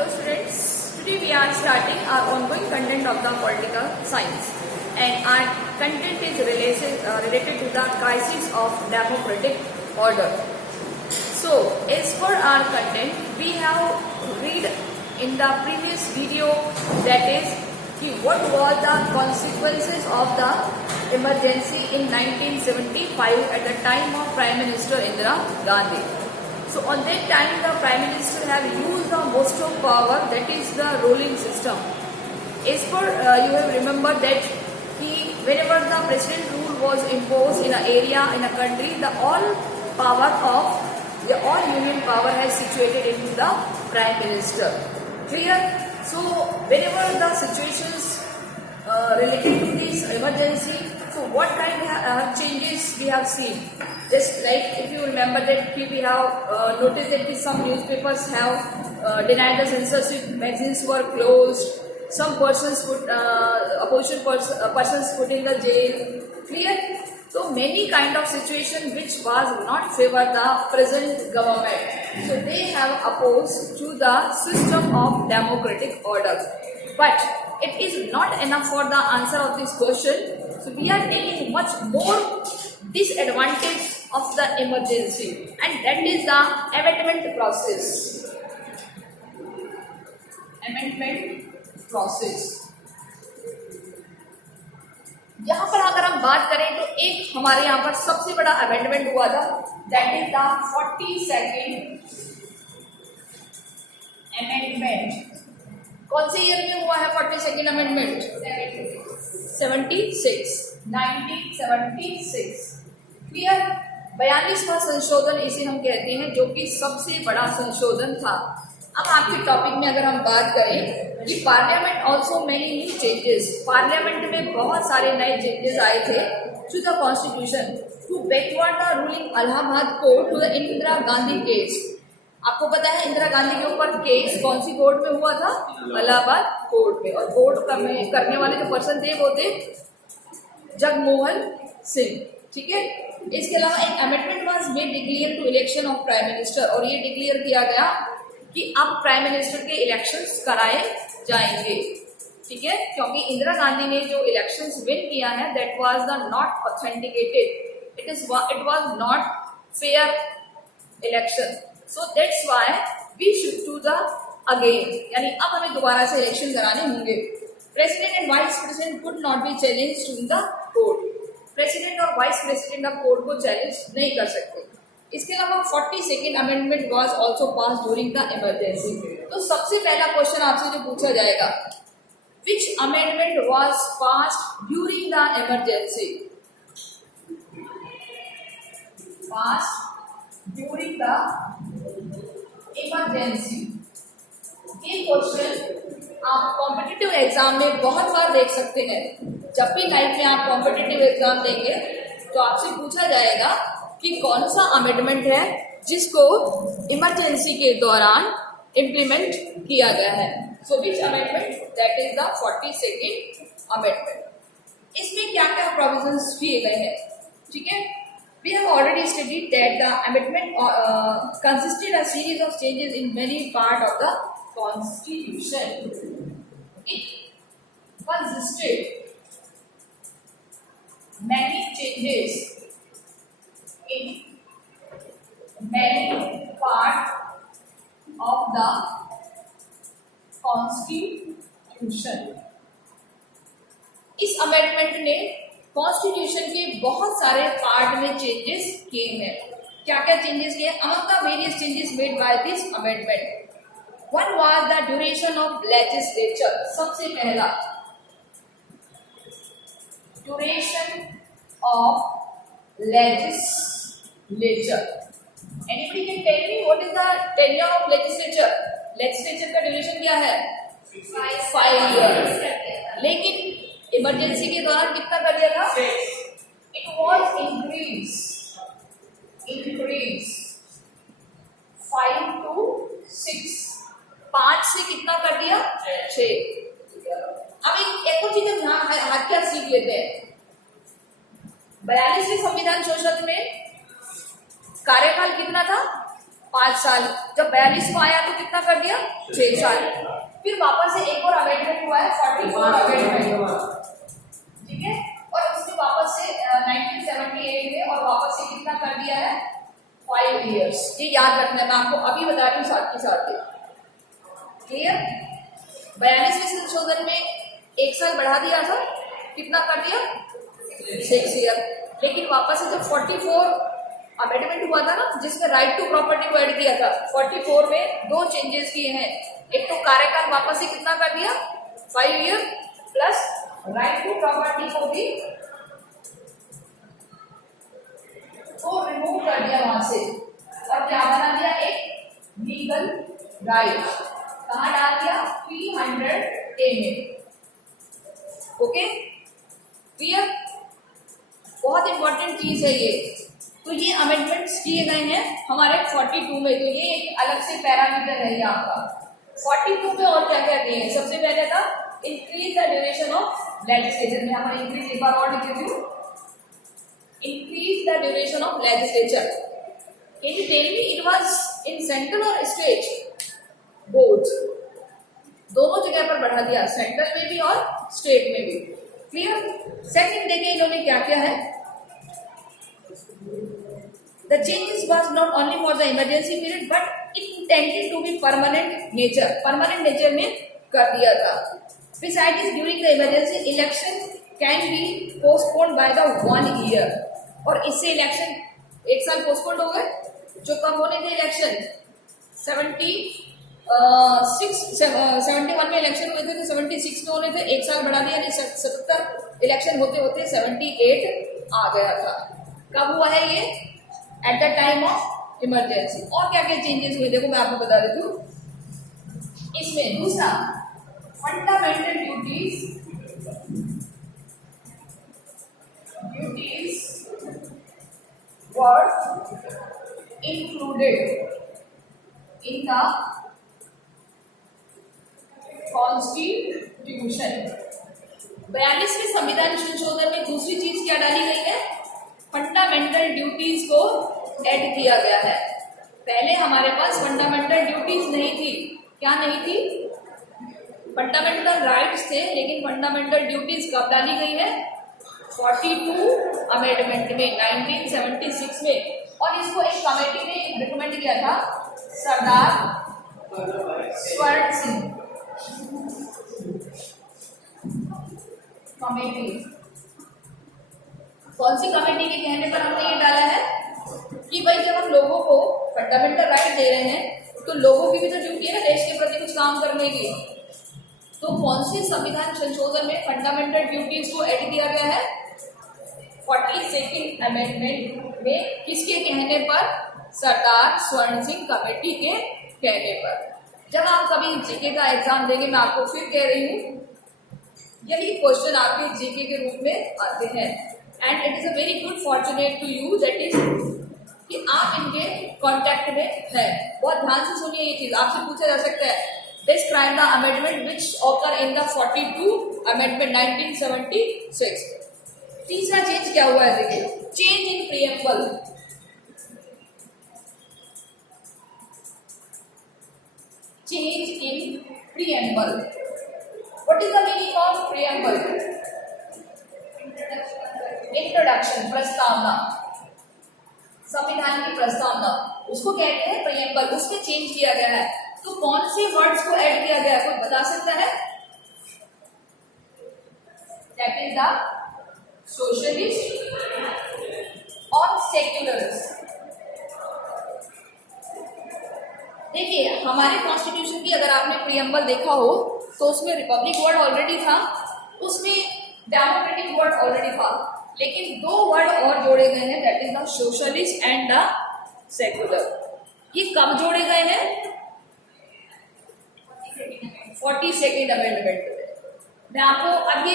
Hello students, today we are starting our ongoing content of the political science and our content is related to the crisis of democratic order. So as per our content, we have read in the previous video, that is what was the consequences of the emergency in 1975 at the time of Prime Minister Indira Gandhi. So on that time the Prime Minister have used the most of power, that is the rolling system. As per you have remembered that whenever the president rule was imposed in an area, in a country, the all union power has situated into the Prime Minister. Clear? So whenever the situations related to this emergency, so what kind of changes we have seen? Just like if you remember that we have noticed that some newspapers have denied the censorship, magazines were closed, some persons opposition persons put in the jail. Clear? So many kind of situation which was not favor the present government. So they have opposed to the system of democratic order. But it is not enough for the answer of this question. So we are taking much more disadvantage of the emergency, and that is the amendment process. Amendment process. यहाँ पर अगर हम बात करें तो एक हमारे यहाँ पर सबसे बड़ा अमेंडमेंट हुआ था, that is the 42nd amendment. कौन से ईयर में हुआ है 42nd अमेंडमेंट? 76, 1976. क्लियर? 42वां संशोधन इसे हम कहते हैं, जो कि सबसे बड़ा संशोधन था. अब आपके टॉपिक में अगर हम बात करें कि parliament also many new changes, parliament में बहुत सारे नए चेंजेस आए थे to the constitution to backward the ruling Allahabad court to the Indira Gandhi case. आपको पता है इंदिरा गांधी के ऊपर केस कौन सी कोर्ट में हुआ था? इलाहाबाद कोर्ट में. और कोर्ट करने वाले जो पर्सन थे वो थे जगमोहन सिंह. ठीक है. इसके अलावा एक amendment was made declare to election of prime minister, और ये डिक्लेयर किया गया कि अब प्राइम मिनिस्टर के इलेक्शंस कराए जाएंगे. ठीक है. क्योंकि इंदिरा गांधी ने जो इलेक्शंस विन किया है that was the not authenticated, it was not fair election. So that's why we should do the again, यानी अब हमें दोबारा से इलेक्शन कराने होंगे. President and vice president could not be challenge to the court. President और vice president of court को challenge नहीं कर सकते. इसके अलावा 42nd amendment was also pass during the emergency. तो सबसे पहला क्वेश्चन आपसे जो पूछा जाएगा, विच amendment was passed during the emergency? Passed during the emergency. ये क्वेश्चन आप कॉम्पिटिटिव एग्जाम में बहुत बार देख सकते हैं. जब भी लाइफ में आप कॉम्पिटिटिव एग्जाम देंगे तो आपसे पूछा जाएगा कि कौन सा अमेंडमेंट है जिसको इमरजेंसी के दौरान इम्प्लीमेंट किया गया है. So which amendment? That is the 42nd amendment. इसमें क्या क्या प्रोविजंस किए गए हैं? ठीक है. We have already studied that the amendment consisted a series of changes in many part of the constitution. It consisted many changes in many part of the constitution. इस amendment ने कॉन्स्टिट्यूशन के बहुत सारे पार्ट में changes किए हैं. क्या क्या चेंजेस किए? Among the various changes made by this amendment, one was the duration of legislature. सबसे पहला duration of legislature. Anybody can tell me what is the tenure of legislature? Legislature का duration क्या है? 5 years. लेकिन emergency के दौरान कितना कर दिया था? It was increased 5 to 6. 5 से कितना कर दिया? 6. अब एक और चीज हम यहाँ हाथ क्या सीख लेते हैं. 42वें संविधान संशोधन में कार्यकाल कितना था? 5 साल। जब 42 को आया तो कितना कर दिया, 6 साल। फिर वापस से एक और अमेंडमेंट हुआ है 44 अमेंडमेंट, ठीक है। और उसके वापस से 1978 में और वापस से कितना कर दिया है, 5 years। ये याद रखना है, मैं आपको अभी बता रही हूँ साथ के साथ। क्लियर। 42वें संशोधन में 1 साल बढ़ा दिया था, कितना कर दिया, 6 year। लेकिन वापस से जब 44 अमेंडमेंट हुआ था ना, जिसमें राइट टू प्रॉपर्टी को ऐड किया था, 44 में 2 चेंजेस किए हैं। एक तो कार्यकाल वापस से कितना कर दिया, 5 year, plus right to property को भी तो रिमूव कर दिया वहां से, और क्या बना दिया, एक लीगल राइट। कहाँ डाल दिया, 300A में। Okay, clear. बहुत इंपॉर्टेंट चीज है ये। तो ये अमेंडमेंट्स किए गए हैं हमारे 42 में। तो ये एक अलग से पैरामीटर है यहाँ का। 42 में और क्या क्या दिए हैं, सबसे पहले था increase the duration of legislature. में हमारे इंक्रीज एक बार और लिख देती हूँ, increase the duration of legislature. Can you tell me it was in central or state? Both. दोनों जगह पर बढ़ा दिया, सेंट्रल में भी और स्टेट में भी। क्लियर। सेकंड देखें इन्होंने क्या क्या है। The changes was not only for the emergency period but it intended to be permanent nature. Permanent nature में कर दिया था। Besides, during the emergency, election can be postponed by the 1 year. और इससे इलेक्शन 1 साल पोस्टपोन्ड हो गए। जो कब होने थे इलेक्शन, 71 में इलेक्शन हुए थे तो 76 में होने थे, 1 साल बढ़ा दिया। 77 इलेक्शन होते होते 78 आ गया था। कब हुआ है ये, at the time of emergency. और क्या क्या चेंजेस हुए देखो मैं आपको बता देती हूँ। इसमें दूसरा, fundamental duties were included in the Constitution। 42वें संविधान संशोधन में दूसरी चीज क्या डाली गई है, फंडामेंटल ड्यूटीज को ऐड किया गया है। पहले हमारे पास फंडामेंटल ड्यूटीज नहीं थी। क्या नहीं थी, फंडामेंटल राइट्स थे, लेकिन फंडामेंटल ड्यूटीज कब डाली गई है, 42 अमेंडमेंट में 1976 में। और इसको एक कमेटी ने रिकमेंड किया था, सरदार स्वर्ण सिंह कमेटी। कौन सी कमेटी के कहने पर हमने ये डाला है कि भाई जब हम लोगों को फंडामेंटल राइट दे रहे हैं तो लोगों की भी तो ड्यूटी है ना देश के प्रति कुछ काम करने की। तो कौन सी संविधान संशोधन में फंडामेंटल ड्यूटीज को ऐड किया गया है, 42nd अमेंडमेंट में। किसके कहने पर, सरदार स्वर्ण सिंह कमेटी के कहने पर। जब आप कभी जीके का एग्जाम देंगे, मैं आपको फिर कह रही हूँ, यही क्वेश्चन आपके जीके के रूप में आते हैं। And it is a very good fortunate to you that is कि आप इनके कॉन्टेक्ट में है। बहुत ध्यान से सुनिए ये चीज, आपसे पूछा जा सकता है, describe the amendment which occur in the 42 amendment 1976। तीसरा चेंज क्या हुआ है, देखिए, change in preamble. Change in preamble. What is the meaning of preamble? Introduction, प्रस्तावना, संविधान की प्रस्तावना, उसको कहते हैं प्रीएम्बल। उसमें चेंज किया गया है। तो कौन से वर्ड्स को ऐड किया गया है, कोई बता सकता है? दैट इज द सोशलिस्ट और सेक्युलरिस्ट। देखिए, हमारे कॉन्स्टिट्यूशन की अगर आपने प्रीएम्बल देखा हो तो उसमें रिपब्लिक वर्ड ऑलरेडी था, उसमें डेमोक्रेटिक वर्ड ऑलरेडी था, लेकिन 2 वर्ड और जोड़े गए हैं, that is the socialist and the secular. ये कब जोड़े गए हैं, 42nd अमेंडमेंट में। मैं आपको अब ये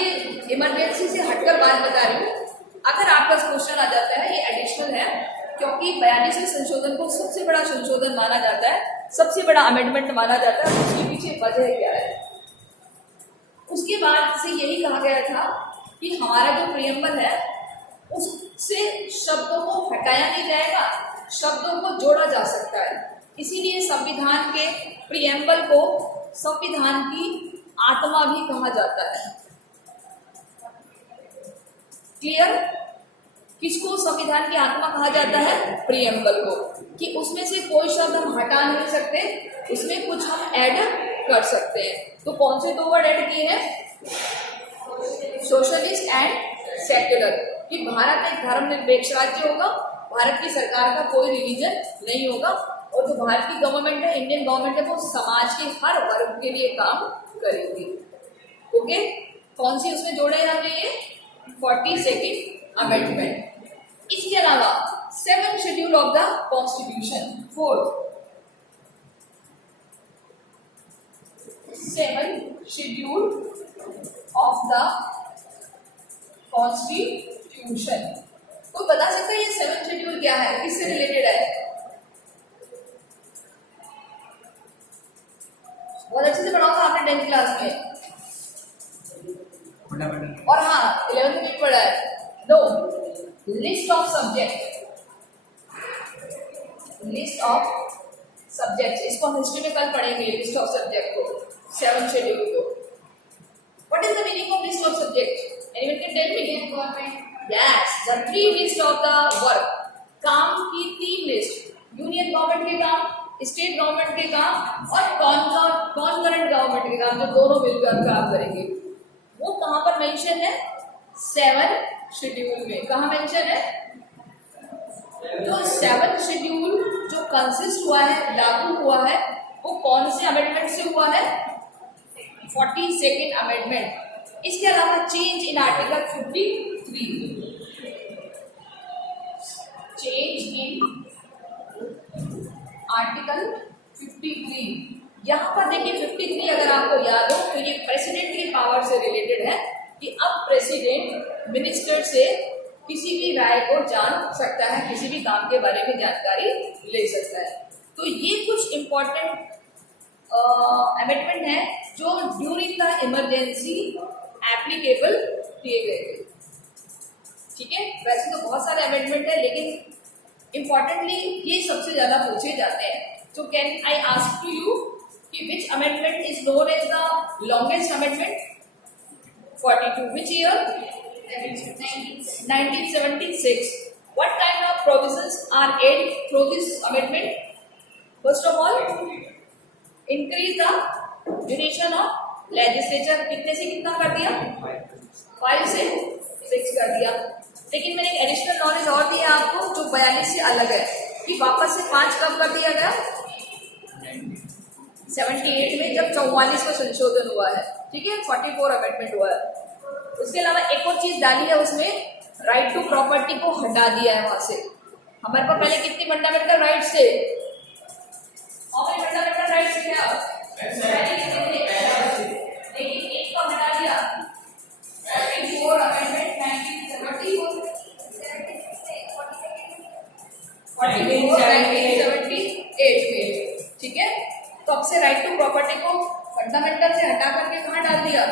इमरजेंसी से हटकर बात बता रही हूँ। अगर आपका क्वेश्चन आ जाता है, ये एडिशनल है, क्योंकि 42वें संशोधन को सबसे बड़ा संशोधन माना जाता है, सबसे बड़ा अमेंडमेंट माना जाता है। उसके पीछे वजह क्या है, उसके बाद से यही कहा गया था कि हमारा जो प्रीएम्बल है उससे शब्दों को हटाया नहीं जाएगा, शब्दों को जोड़ा जा सकता है। इसीलिए संविधान के प्रिएम्बल को संविधान की आत्मा भी कहा जाता है। क्लियर? किसको संविधान की आत्मा कहा जाता है? प्रिएम्बल को, कि उसमें से कोई शब्द हम हटा नहीं सकते, उसमें कुछ हम ऐड कर सकते हैं। तो कौन से 2 वर्ड ऐड किए हैं? सोशलिस्ट एंड सेक्युलर, कि भारत एक धर्मनिरपेक्ष राज्य होगा, भारत की सरकार का कोई रिलीजन नहीं होगा, और जो भारत की गवर्नमेंट है, इंडियन गवर्नमेंट है, वो समाज के हर वर्ग के लिए काम करेगी। ओके, कौन सी उसमें जोड़े हैं हमने? ये 42nd अमेंडमेंट। इसके अलावा 7th schedule of the constitution, 7th schedule of the constitution. कोई बता सकता है ये 7th शेड्यूल क्या है, किससे रिलेटेड है? बहुत अच्छे से पढ़ाओ था आपने 10th क्लास में, और हाँ 11th में पढ़ा है। दो, list of subject, list of subject, इसको हम हिस्ट्री में कल पढ़ेंगे, लिस्ट ऑफ सब्जेक्ट को, 7th शेड्यूल को। What is the meaning of list of subject? Anyone can tell me? Yes, the 3 list of the work, काम की 3 लिस्ट, यूनियन गवर्नमेंट के काम, स्टेट गवर्नमेंट के काम, और कॉन्करेंट गवर्नमेंट के काम, जो दोनों मिलकर काम करेंगे, वो कहाँ पर मेंशन है? 7th शेड्यूल में। कहाँ मेंशन है? तो 7th शेड्यूल जो कंसिस्ट हुआ है, लागू हुआ है, वो कौन से अमेंडमेंट से हुआ है? 42nd amendment. इसके अलावा change in article 53, change in article 53। यहाँ पर देखिए 53, अगर आपको याद हो तो ये प्रेसिडेंट की पावर से रिलेटेड है, कि अब प्रेसिडेंट मिनिस्टर से किसी भी राय को जान सकता है, किसी भी काम के बारे में जानकारी ले सकता है। तो ये कुछ इम्पोर्टेंट अमेंडमेंट है जो ड्यूरिंग द इमरजेंसी एप्लीकेबल किए गए थे। ठीक है, वैसे तो बहुत सारे अमेंडमेंट है, लेकिन इम्पोर्टेंटली ये सबसे ज्यादा पूछे जाते हैं। तो can I ask to you कि which amendment is known as the longest amendment? 42. Which year? 1976. What kind of provisions are added through this amendment? First of all, increase the duration of legislature. कितने से कितना कर दिया? 5 से 6 कर दिया। लेकिन मैंने एक एडिशनल नॉलेज और दी है आपको, जो 42 से अलग है, कि वापस से 5 कब कर दिया गया? 78 में, जब 44 का संशोधन हुआ है। ठीक है, 44 अमेंडमेंट हुआ है। उसके अलावा एक और चीज डाली है उसमें, राइट टू प्रॉपर्टी को हटा दिया है वहां से। हमारे पास पहले कितनी फंडामेंटल राइट्स थे? और फंडामेंटल राइट्स क्या? लेकिन एक को हटा दिया, 44 अमेंडमेंट 1978 में। ठीक है, तो अब से राइट टू प्रॉपर्टी को फंडामेंटल से हटा करके कहाँ डाल दिया?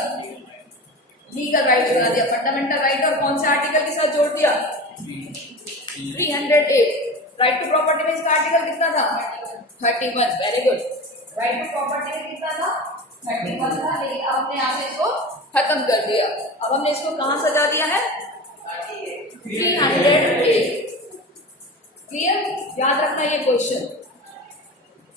लीगल राइट बना दिया। फंडामेंटल राइट और कौन से आर्टिकल के साथ जोड़ दिया? 308। राइट टू प्रॉपर्टी में इसका आर्टिकल कितना था? 31। Very good. Right to property में कितना था? 31 था, लेकिन अब हमने यहाँ से इसको खत्म कर दिया। अब हमने इसको कहाँ सजा दिया है? 308। क्लियर? याद रखना ये क्वेश्चन।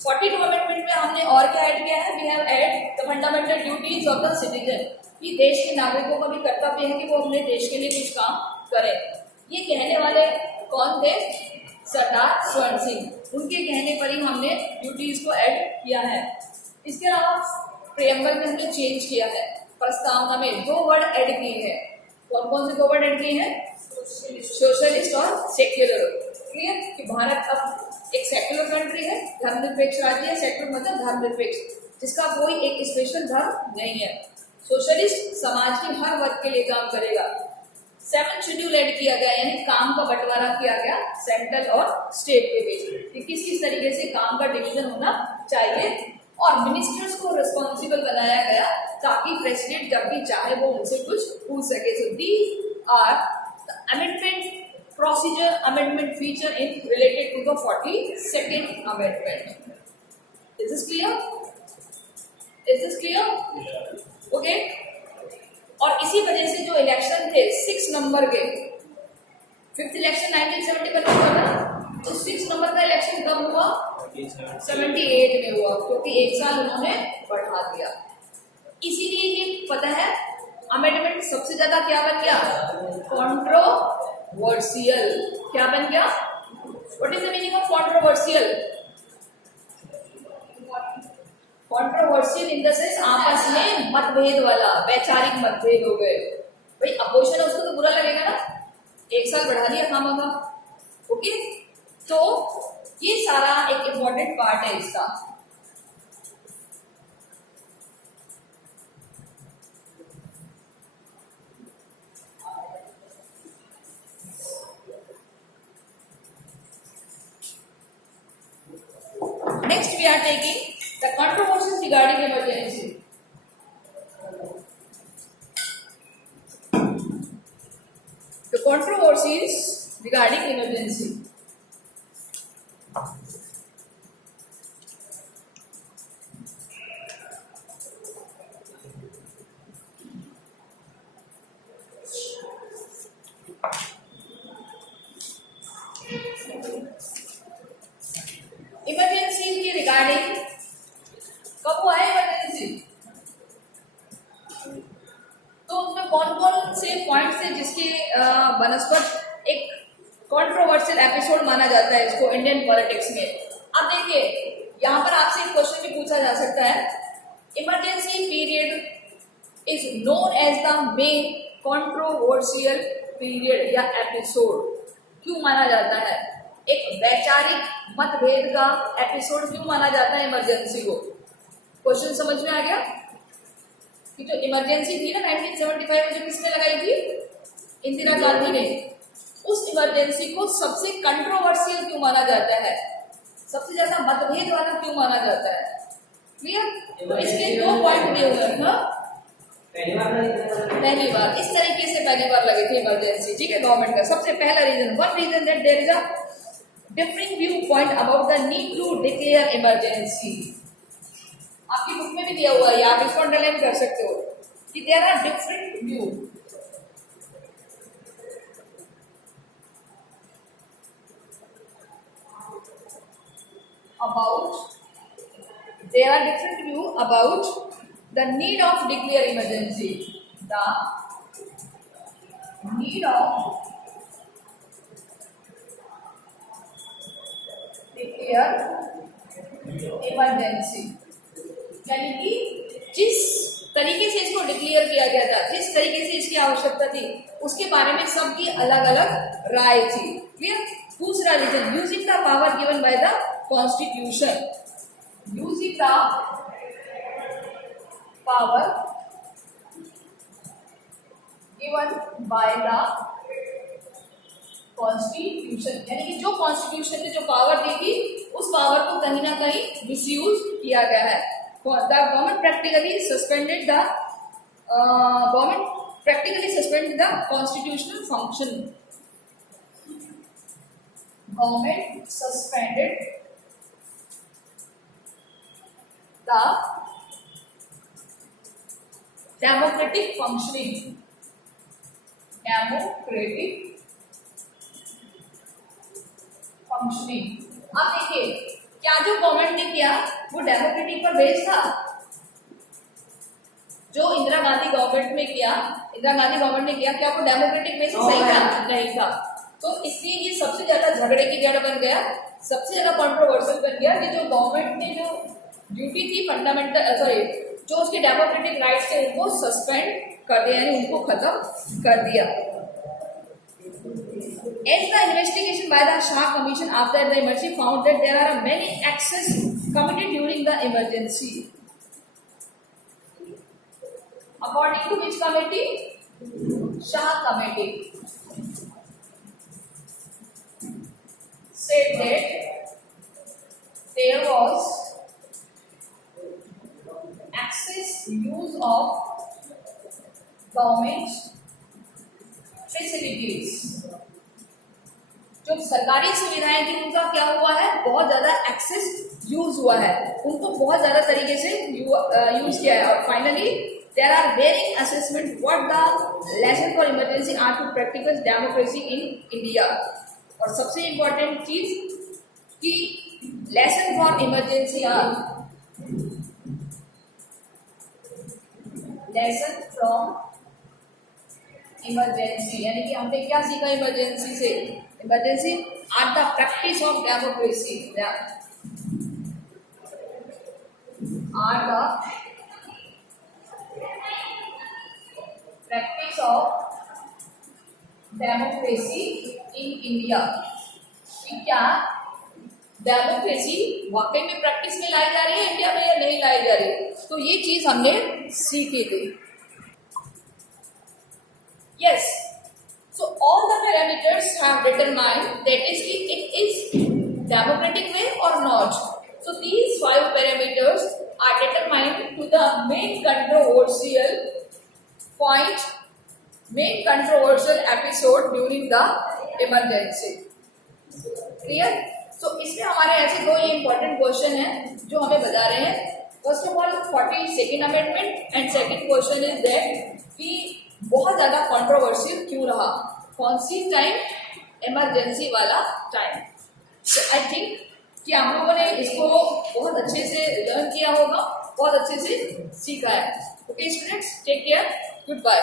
42 अमेंडमेंट में हमने और क्या ऐड किया है? We have add the fundamental duties of the citizen, कि देश के नागरिकों का भी कर्तव्य है कि वो अपने देश के लिए कुछ काम करें। ये कहने वाले कौन थे? सरदार स्वर्ण सिंह। उनके कहने पर ही हमने ड्यूटीज को ऐड किया है। इसके अलावा प्रियम्बल में हमने चेंज किया है। प्रस्तावना में 2 वर्ड ऐड किए हैं। कौन कौन से 2 वर्ड ऐड किए हैं? सोशलिस्ट और सेक्युलर। क्लियर? कि भारत अब एक सेक्युलर कंट्री है, धर्मनिरपेक्ष राज्य है। सेक्युलर मतलब धर्मनिरपेक्ष, जिसका कोई एक स्पेशल धर्म नहीं है। सोशलिस्ट समाज के हर वर्ग के लिए काम करेगा। 7th शेड्यूल ऐड किया गया, यानी काम का बंटवारा किया गया सेंट्रल और स्टेट के बीच, कि किस किस तरीके से काम का डिवीजन होना चाहिए, और मिनिस्टर्स को रिस्पॉन्सिबल बनाया गया ताकि प्रेसिडेंट जब भी चाहे वो उनसे कुछ पूछ सके। So these are the amendment procedure, amendment feature in related to the 42nd amendment. Is this clear? Is this clear? Okay और इसी वजह से जो इलेक्शन थे 6 नंबर के, फिफ्थ इलेक्शन 1971 में हुआ ना, तो 6 नंबर का इलेक्शन कब हुआ? 78 में हुआ, क्योंकि एक साल उन्होंने बढ़ा दिया। इसीलिए ये पता है अमेंडमेंट सबसे ज्यादा क्या बन गया? कंट्रोवर्शियल। क्या बन गया? What is the meaning of controversial? Controversial in the sense आपस में मतभेद वाला, वैचारिक मतभेद हो गए। भाई अपोजिशन है उसको तो बुरा लगेगा ना, एक साल बढ़ा दिया खामखा। ओके, तो ये सारा एक इम्पोर्टेंट पार्ट है इसका। Next we are taking the controversies regarding emergency. The controversies regarding emergency. Emergency के रिगार्डिंग कब हुआ है इमरजेंसी? तो उसमें कौन कौन से पॉइंट्स है जिसके बनस्पत एक कंट्रोवर्शियल एपिसोड माना जाता है इसको इंडियन पॉलिटिक्स में? अब देखिए यहाँ पर आपसे एक क्वेश्चन भी पूछा जा सकता है, emergency period is known as the main controversial period या एपिसोड। क्यों माना जाता है? एक वैचारिक मतभेद का एपिसोड क्यों माना जाता है इमरजेंसी को? क्वेश्चन समझ में आ गया कि जो इमरजेंसी थी ना 1975 में, जो किसने लगाई थी? इंदिरा गांधी ने। उस इमरजेंसी को सबसे कंट्रोवर्शियल क्यों माना जाता है? सबसे ज्यादा मतभेद वाला क्यों माना जाता है? क्लियर? तो इसके 2 पॉइंट दिए हुए हैं। पहली बार इस तरीके से पहली बार लगी थी इमरजेंसी, ठीक है, गवर्नमेंट का। सबसे पहला reason, one reason that there is a differing viewpoint about the need to declare emergency. आपकी बुक में भी दिया हुआ है, आप इसको अंडरलाइन कर सकते हो कि there are different view about the need of declare emergency. The need of declare emergency, यानी कि जिस तरीके से इसको डिक्लेयर किया गया था, जिस तरीके से इसकी आवश्यकता थी, उसके बारे में सबकी अलग अलग राय थी। क्लियर? दूसरा reason, using the power given by the constitution. Using the power given by the constitution, यानी कि जो कॉन्स्टिट्यूशन ने जो पावर दी थी उस पावर को कहीं ना कहीं मिसयूज किया गया है। The government practically suspended the constitutional function. Government suspended the democratic functioning. Democratic functioning. अब देखिए क्या जो गवर्नमेंट ने किया वो डेमोक्रेटिक पर बेस्ड था? जो इंदिरा गांधी गवर्नमेंट ने किया, क्या वो डेमोक्रेटिक में से सही था? नहीं था। तो इसलिए ये सबसे ज्यादा झगड़े की जड़ बन गया, सबसे ज्यादा कंट्रोवर्शियल बन गया कि जो गवर्नमेंट ने जो ड्यूटी थी जो उसके डेमोक्रेटिक राइट्स थे उनको सस्पेंड कर दिया, यानी उनको खत्म कर दिया। As the investigation by the Shah Commission after the emergency found that there are many acts committed during the emergency. According to which committee? Shah Committee said that there was excess use of government facilities। जो सरकारी सुविधाएं थी उनका क्या हुआ है? बहुत ज्यादा एक्सेस यूज हुआ है उनको बहुत ज्यादा तरीके से यूज किया है। और finally there are varying assessment what the lesson for emergency are to practical democracy in India. और सबसे इम्पोर्टेंट चीज कि lesson for emergency are lesson from emergency, यानी कि हमने क्या सीखा इमरजेंसी से? Emergency are the practice of democracy, are the practice of democracy in India. कि क्या डेमोक्रेसी वाकई में प्रैक्टिस में लाई जा रही है इंडिया में या नहीं लाई जा रही है? तो ये चीज हमने सीखी थी। Yes. So all the parameters have determined that it is democratic way or not. So these 5 parameters are determined to the main controversial point, main controversial episode during the emergency. Clear? So इसमें हमारे ऐसे 2 ये important question है जो हमें बता रहे हैं। First of all 42nd amendment and second question is that कि बहुत ज्यादा कंट्रोवर्शियल क्यों रहा, कौन सी टाइम? इमरजेंसी वाला टाइम। आई थिंक कि आप लोगों ने इसको बहुत अच्छे से लर्न किया होगा, बहुत अच्छे से सीखा है। Okay students, take care, good bye.